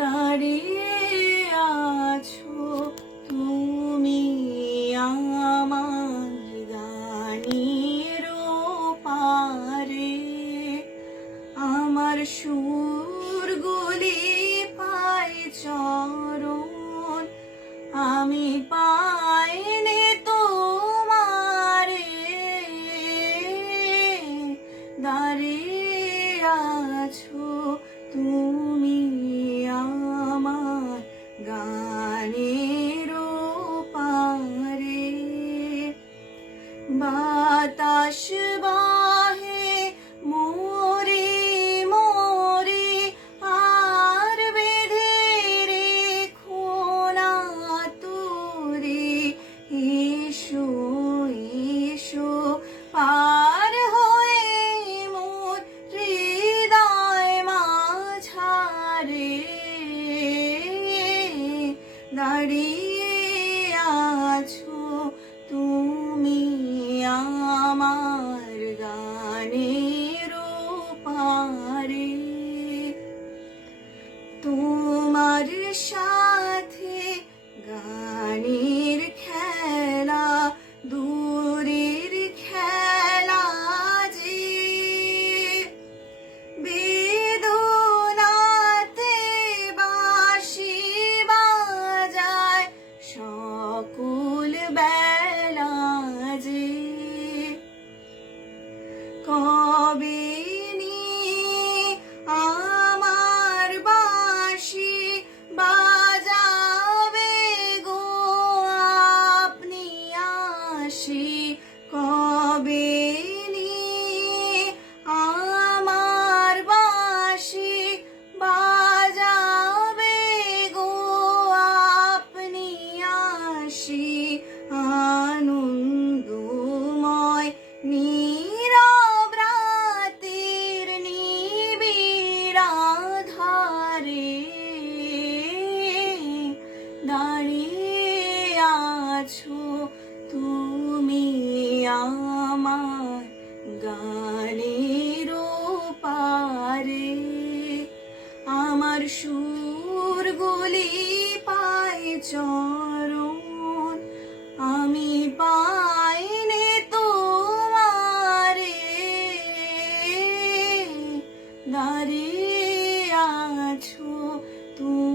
দাঁড়িয়ে আছো তুমি আমার গানের পারে, আমার সুরগুলি পাই চরণ, আমি পাইনি তোমারে। দাঁড়িয়ে আছো তুমি আমার গানের পারে, বাতাস বাহে মোরে মোরে আর বেঁধে রেখো না তোরে। এসো এসো পার হয়ে মোর হৃদয় মাঝারে, দাঁড়িয়ে আছো তুমি আমার গানের পারে। তোমার সাথে গানের খেলা দূরের খেলা যে, বেদনাতে বাঁশি বাজায় সকল বেলা যে। কবে নিয়ে আমার বাঁশি বাজাবে গো আপনি আসি, কবে নিয়ে আমার বাঁশি বাজাবে গো আপনি আসি। আনন্দময় নীরব রাতের নিবিড় আধারে, দাঁড়িয়ে আছো তুমি আমার গানের পারে, আমার সুরগুলি পাই চরণ, আমি পাইনি তোমারে। দাঁড়িয়ে আছো তুমি